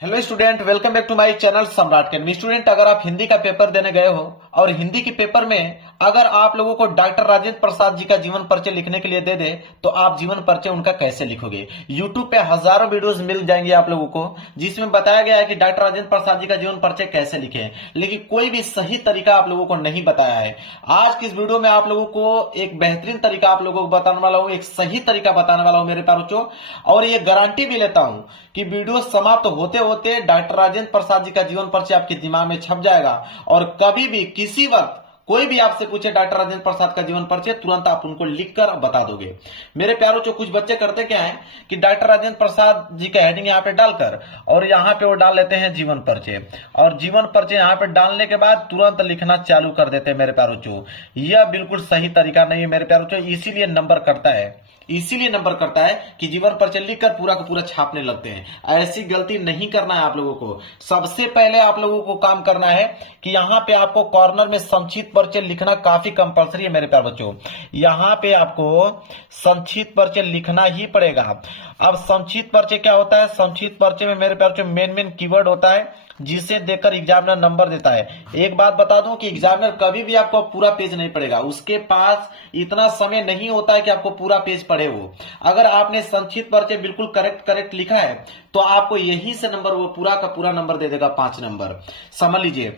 Hello student, welcome back to my channel Samrat academy. Student, अगर आप हिंदी का पेपर देने गए हो और हिंदी के पेपर में अगर आप लोगों को डॉक्टर राजेंद्र प्रसाद जी का जीवन परिचय लिखने के लिए दे दे तो आप जीवन परिचय उनका कैसे लिखोगे। यूट्यूब पे हजारों वीडियोस मिल जाएंगे आप लोगों को जिसमें बताया गया है कि डॉक्टर राजेंद्र प्रसाद जी का जीवन परिचय कैसे लिखे, लेकिन कोई भी सही तरीका आप लोगों को नहीं बताया है। आज की इस वीडियो में आप लोगों को एक बेहतरीन तरीका आप लोगों को बताने वाला हूं, एक सही तरीका बताने वाला हूं मेरे प्यारे बच्चों, और ये गारंटी भी लेता हूं कि वीडियो समाप्त होते होते डॉक्टर राजेंद्र प्रसाद जी का जीवन परिचय आपके दिमाग में छप जाएगा और कभी भी किसी वक्त कोई भी आपसे पूछे डॉक्टर राजेंद्र प्रसाद का जीवन परिचय तुरंत आप उनको लिखकर बता दोगे। मेरे प्यारों, जो कुछ बच्चे करते क्या है कि डॉक्टर राजेंद्र प्रसाद जी का हेडिंग यहाँ पे डालकर और यहाँ पे वो डाल लेते हैं जीवन परिचय, और जीवन परिचय यहाँ पे डालने के बाद तुरंत लिखना चालू कर देते हैं। मेरे प्यारों, जो यह बिल्कुल सही तरीका नहीं है मेरे प्यारों, इसीलिए नंबर करता है, इसीलिए नंबर करता है कि जीवन परिचय लिखकर पूरा का पूरा छापने लगते हैं। ऐसी गलती नहीं करना है आप लोगों को। सबसे पहले आप लोगों को काम करना है कि यहाँ पे आपको कॉर्नर में संक्षिप्त परिचय लिखना काफी कंपलसरी है मेरे प्यारे बच्चों। यहाँ पे आपको संक्षिप्त परिचय लिखना ही पड़ेगा। अब संक्षिप्त परिचय क्या होता है? संक्षिप्त परिचय में मेरे प्यारे बच्चों मेन कीवर्ड होता है जिसे देकर एग्जामिनर नंबर देता है। एक बात बता दूं कि एग्जामिनर कभी भी आपको पूरा पेज नहीं पढ़ेगा, उसके पास इतना समय नहीं होता है कि आपको पूरा पेज पढ़े वो। अगर आपने संक्षिप्त परिचय बिल्कुल करेक्ट लिखा है तो आपको यही से नंबर वो पूरा का पूरा नंबर दे देगा, 5 नंबर। समझ लीजिए,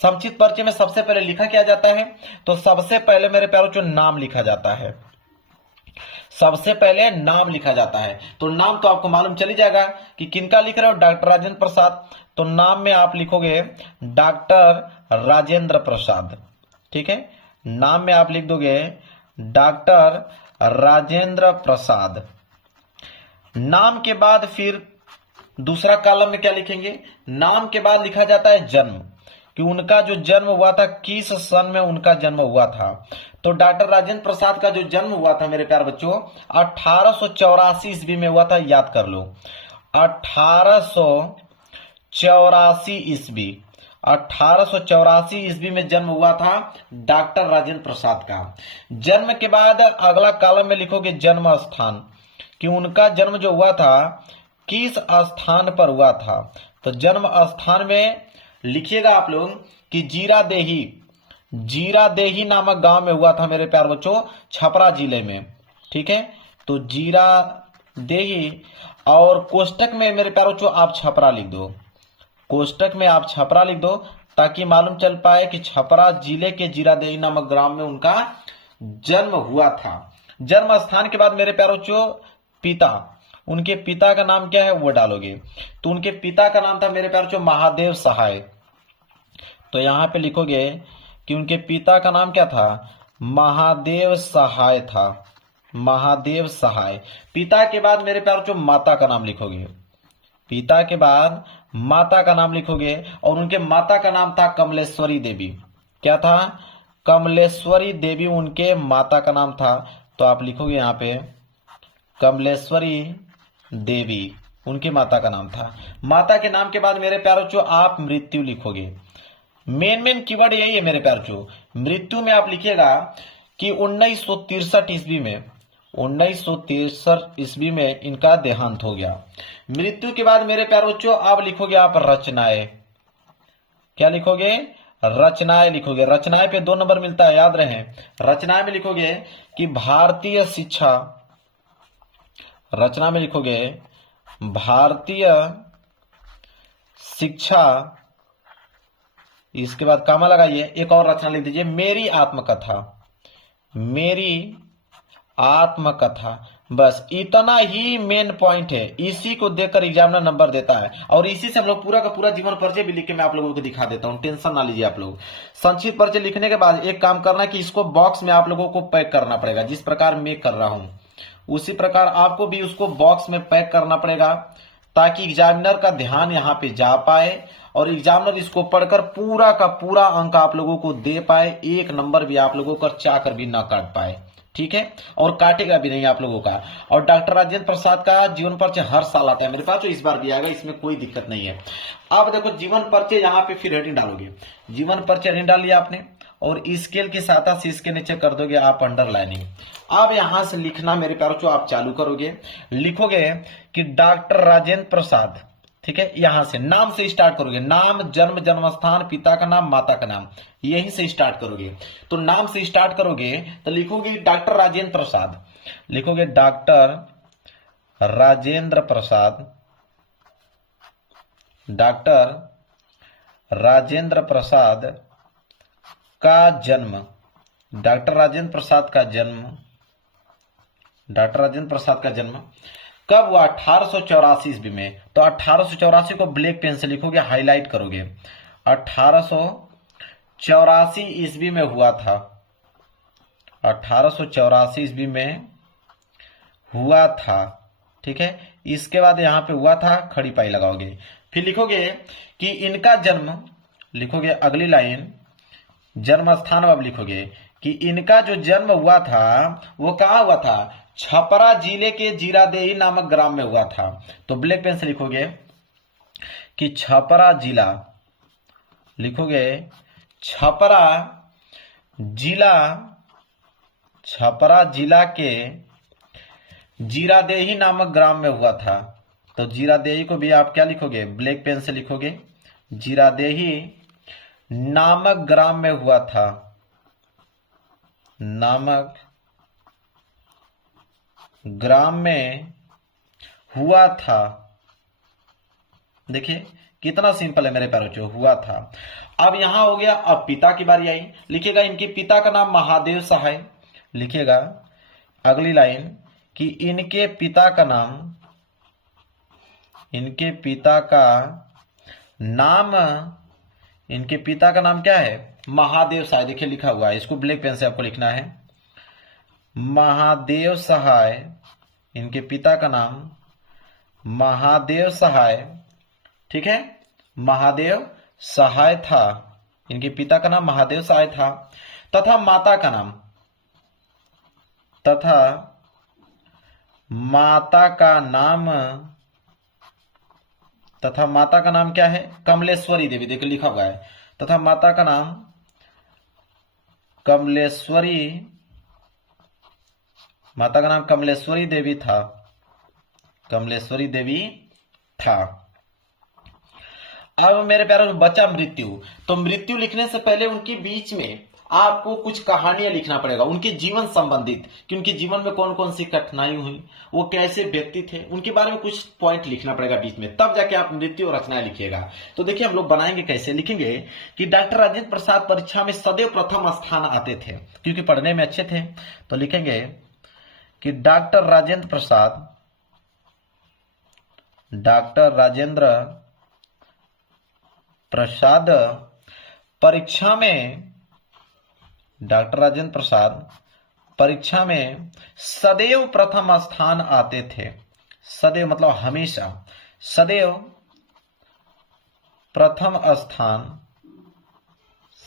संक्षिप्त परिचय में सबसे पहले लिखा क्या जाता है? तो सबसे पहले मेरे प्यारों जो नाम लिखा जाता है, सबसे पहले नाम लिखा जाता है। तो नाम तो आपको मालूम चली जाएगा कि किनका लिख रहे हो, डॉक्टर राजेंद्र प्रसाद। तो नाम में आप लिखोगे डॉक्टर राजेंद्र प्रसाद, ठीक है। नाम में आप लिख दोगे डॉक्टर राजेंद्र प्रसाद। नाम के बाद फिर दूसरा कॉलम में क्या लिखेंगे? नाम के बाद लिखा जाता है जन्म, कि उनका जो जन्म हुआ था किस सन में उनका जन्म हुआ था। तो डॉक्टर राजेंद्र प्रसाद का जो जन्म हुआ था मेरे प्यारे बच्चों 1884 ईस्वी में हुआ था। याद कर लो, 1884 ईस्वी, 1884 ईस्वी में जन्म हुआ था डॉक्टर राजेंद्र प्रसाद का। जन्म के बाद अगला कॉलम में लिखोगे जन्म स्थान, कि उनका जन्म जो हुआ था किस स्थान पर हुआ था। तो जन्म स्थान में लिखिएगा आप लोग कि जीरादेही नामक गांव में हुआ था मेरे प्यारे बच्चों, छपरा जिले में, ठीक है। तो जीरादेही, और कोष्टक में मेरे प्यारे बच्चों आप छपरा लिख दो, कोष्टक में आप छपरा लिख दो ताकि मालूम चल पाए कि छपरा जिले के जीरादेही नामक ग्राम में उनका जन्म हुआ था। जन्म स्थान के बाद मेरे प्यारे बच्चों पिता, उनके पिता का नाम क्या है वो डालोगे। तो उनके पिता का नाम था मेरे प्यारे बच्चों महादेव सहाय। तो यहां पे लिखोगे कि उनके पिता का नाम क्या था? महादेव सहाय था, महादेव सहाय। पिता के बाद मेरे प्यारे बच्चों माता का नाम लिखोगे, पिता के बाद माता का नाम लिखोगे, और उनके माता का नाम था कमलेश्वरी देवी। क्या था? कमलेश्वरी देवी उनके माता का नाम था। तो आप लिखोगे यहाँ पे कमलेश्वरी देवी उनकी माता का नाम था। माता के नाम के बाद मेरे प्यारे बच्चों आप मृत्यु लिखोगे। मेन कीवर्ड यही है मेरे प्यारे बच्चों। मृत्यु में आप लिखिएगा कि 1963 ईस्वी में, 1963 ईस्वी में इनका देहांत हो गया। मृत्यु के बाद मेरे प्यारे बच्चों आप लिखोगे आप रचनाएं। क्या लिखोगे? रचनाएं लिखोगे। रचनाएं पे 2 नंबर मिलता है, याद रहे। रचनाएं में लिखोगे कि भारतीय शिक्षा, रचना में लिखोगे भारतीय शिक्षा, इसके बाद कामा लगाइए, एक और रचना लिख दीजिए मेरी आत्मकथा, मेरी आत्मकथा। बस इतना ही मेन पॉइंट है, इसी को देखकर एग्जामिनर नंबर देता है, और इसी से हम लोग पूरा का पूरा जीवन परिचय भी लिख के मैं आप लोगों को दिखा देता हूं, टेंशन ना लीजिए आप लोग। संक्षिप्त परिचय लिखने के बाद एक काम करना कि इसको बॉक्स में आप लोगों को पैक करना पड़ेगा। जिस प्रकार मैं कर रहा हूं उसी प्रकार आपको भी उसको बॉक्स में पैक करना पड़ेगा ताकि एग्जामिनर का ध्यान यहाँ पे जा पाए और एग्जामिनर इसको पढ़कर पूरा का पूरा अंक आप लोगों को दे पाए, 1 नंबर भी आप लोगों का चाह कर भी ना काट पाए, ठीक है, और काटेगा भी नहीं आप लोगों का। और डॉक्टर राजेंद्र प्रसाद का जीवन परिचय हर साल आता है मेरे पास, तो इस बार भी आएगा, इसमें कोई दिक्कत नहीं है। अब देखो जीवन परिचय यहाँ पे फिर हेडिंग डालोगे, जीवन परिचय हेडिंग डाल लिया आपने, और स्केल की सहायता से इसके नीचे कर दोगे आप अंडरलाइनिंग। अब यहां से लिखना मेरे प्यारों आप चालू करोगे, लिखोगे कि डॉक्टर राजेंद्र प्रसाद, ठीक है, यहां से नाम से स्टार्ट करोगे, नाम, जन्म, जन्म स्थान, पिता का नाम, माता का नाम, यहीं से स्टार्ट करोगे। तो नाम से स्टार्ट करोगे तो लिखोगे डॉक्टर राजेंद्र प्रसाद, लिखोगे डॉक्टर राजेंद्र प्रसाद, डॉक्टर राजेंद्र प्रसाद का जन्म, डॉक्टर राजेंद्र प्रसाद का जन्म, डॉक्टर राजेंद्र प्रसाद का जन्म कब हुआ? 1884 ईस्वी में। तो 1884 को ब्लैक पेन से लिखोगे, हाईलाइट करोगे, 1884 ईस्वी में हुआ था, 1884 ईस्वी में हुआ था। ठीक है, इसके बाद यहां पे हुआ था, खड़ी पाई लगाओगे। फिर लिखोगे कि इनका जन्म, लिखोगे अगली लाइन, जन्म स्थान अब लिखोगे कि इनका जो जन्म हुआ था वो कहां हुआ था? छपरा जिले के जीरादेही नामक ग्राम में हुआ था। तो ब्लैक पेन से लिखोगे कि छपरा जिला, लिखोगे छपरा जिला के जीरादेही नामक ग्राम में हुआ था। तो जीरादेही को भी आप क्या लिखोगे? ब्लैक पेन से लिखोगे, जीरादेही नामक ग्राम में हुआ था, नामक ग्राम में हुआ था। देखिए कितना सिंपल है मेरे प्यारे बच्चों, हुआ था। अब यहां हो गया, अब पिता की बारी आई, लिखिएगा इनके पिता का नाम महादेव सहाय, लिखिएगा अगली लाइन कि इनके पिता का नाम, इनके पिता का नाम, इनके पिता का नाम क्या है? महादेव सहाय। देखिए लिखा हुआ है, इसको ब्लैक पेन से आपको लिखना है, महादेव सहाय, इनके पिता का नाम महादेव सहाय। ठीक है, महादेव सहाय था, इनके पिता का नाम महादेव सहाय था। तथा माता का नाम, तथा माता का नाम, तथा माता का नाम क्या है? कमलेश्वरी देवी। देखिए लिखा हुआ है, तथा माता का नाम कमलेश्वरी, माता का नाम कमलेश्वरी देवी था, कमलेश्वरी देवी था। अब मेरे प्यारे बचा मृत्यु। तो मृत्यु लिखने से पहले उनके बीच में आपको कुछ कहानियां लिखना पड़ेगा उनके जीवन संबंधित, कि उनके जीवन में कौन कौन सी कठिनाई हुई, वो कैसे व्यक्ति थे, उनके बारे में कुछ पॉइंट लिखना पड़ेगा बीच में, तब जाके आप मृत्यु और रचनाएं लिखिएगा। तो देखिए हम लोग बनाएंगे कैसे, लिखेंगे कि डॉक्टर राजेंद्र प्रसाद परीक्षा में सदैव प्रथम स्थान आते थे क्योंकि पढ़ने में अच्छे थे। तो लिखेंगे कि डॉक्टर राजेंद्र प्रसाद, डॉक्टर राजेंद्र प्रसाद परीक्षा में, डॉक्टर राजेंद्र प्रसाद परीक्षा में सदैव प्रथम स्थान आते थे। सदैव मतलब हमेशा, सदैव प्रथम स्थान,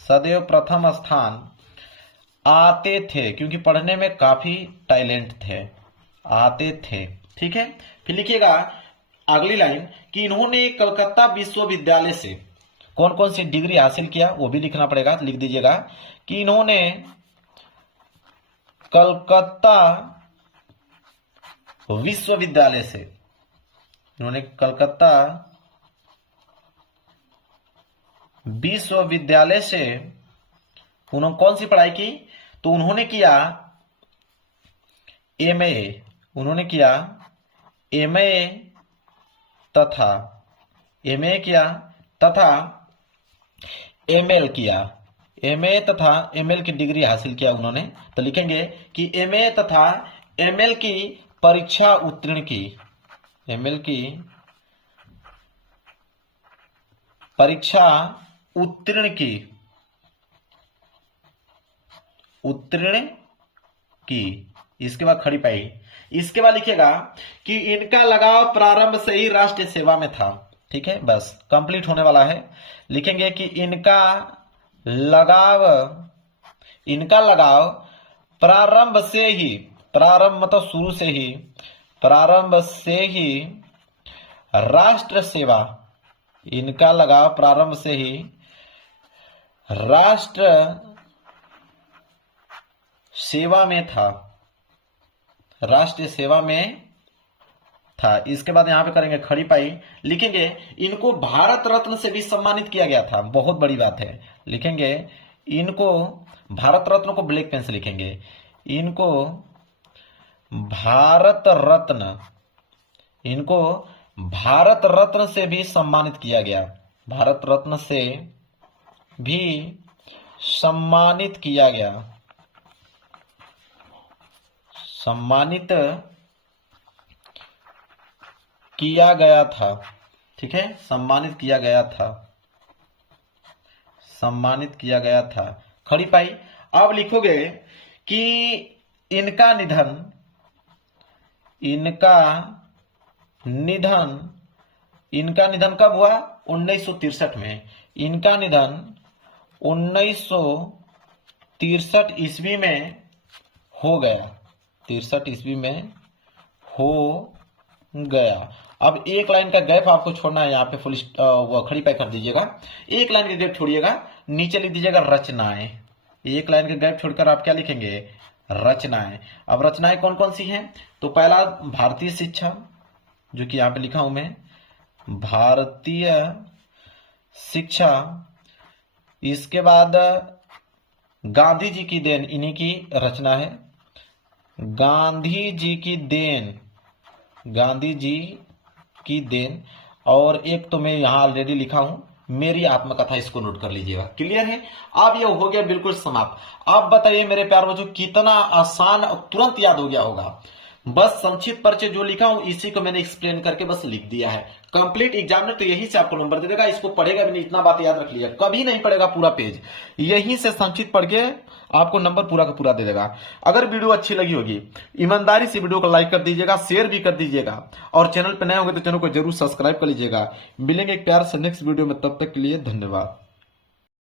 सदैव प्रथम स्थान आते थे क्योंकि पढ़ने में काफी टैलेंट थे, आते थे। ठीक है, फिर लिखिएगा अगली लाइन कि इन्होंने कलकत्ता विश्वविद्यालय से कौन कौन सी डिग्री हासिल किया, वो भी लिखना पड़ेगा। लिख दीजिएगा कि इन्होंने कलकत्ता विश्वविद्यालय से, इन्होंने कलकत्ता विश्वविद्यालय से उन्होंने कौन सी पढ़ाई की? तो उन्होंने किया एमए, उन्होंने किया एमए तथा एमए किया तथा एमएल किया, एमए तथा एमएल की डिग्री हासिल किया उन्होंने। तो लिखेंगे कि एमए तथा एमएल की परीक्षा उत्तीर्ण की, एमएल की परीक्षा उत्तीर्ण की, उत्तीर्ण की। इसके बाद खड़ी पाई। इसके बाद लिखिएगा कि इनका लगाव प्रारंभ से ही राष्ट्र सेवा में था। ठीक है, बस कंप्लीट होने वाला है। लिखेंगे कि इनका लगाव, इनका लगाव प्रारंभ से ही, प्रारंभ मतलब शुरू से ही, प्रारंभ से ही राष्ट्र सेवा, इनका लगाव प्रारंभ से ही राष्ट्र सेवा में था, राष्ट्र सेवा में था। इसके बाद यहाँ पे करेंगे खड़ी पाई, लिखेंगे इनको भारत रत्न से भी सम्मानित किया गया था। बहुत बड़ी बात है, लिखेंगे इनको भारत रत्न को ब्लैक पेन से लिखेंगे, इनको भारत रत्न, इनको भारत रत्न से भी सम्मानित किया गया, भारत रत्न से भी सम्मानित किया गया, सम्मानित किया गया था। ठीक है, सम्मानित किया गया था, सम्मानित किया गया था। खड़ी पाई। अब लिखोगे कि इनका निधन, इनका निधन, इनका निधन कब हुआ? 1963 में। इनका निधन 1963 ईस्वी में हो गया, 63 ईस्वी में हो गया। अब एक लाइन का गैप आपको छोड़ना है, यहाँ पे फुल खड़ी पाई कर दीजिएगा। एक लाइन का गैप छोड़िएगा, नीचे लिख दीजिएगा रचनाएं। एक लाइन का गैप छोड़कर आप क्या लिखेंगे? रचनाएं। अब रचनाएं कौन कौन सी हैं? तो पहला भारतीय शिक्षा, जो कि यहाँ पे लिखा हूं मैं, भारतीय शिक्षा। इसके बाद गांधी जी की देन, इन्हीं की रचना है, गांधी जी की देन, गांधी जी की देन। और एक तो मैं यहां ऑलरेडी लिखा हूं, मेरी आत्मकथा, इसको नोट कर लीजिएगा। क्लियर है? अब ये हो गया बिल्कुल समाप्त। अब बताइए मेरे प्यार बच्चों, कितना आसान और तुरंत याद हो गया होगा। बस संक्षिप्त परिचय जो लिखा हूं इसी को मैंने एक्सप्लेन करके बस लिख दिया है। कंप्लीट एग्जामिनर तो यही से आपको नंबर दे देगा, इसको पढ़ेगा भी नहीं, इतना बात याद रख लिया, कभी नहीं पढ़ेगा पूरा पेज, यहीं से संक्षिप्त पढ़ के आपको नंबर पूरा का पूरा दे देगा। अगर वीडियो अच्छी लगी होगी, ईमानदारी से वीडियो को लाइक कर दीजिएगा, शेयर भी कर दीजिएगा, और चैनल पर नए होंगे तो चैनल को जरूर सब्सक्राइब कर लीजिएगा। मिलेंगे एक प्यार से नेक्स्ट वीडियो में, तब तक के लिए धन्यवाद।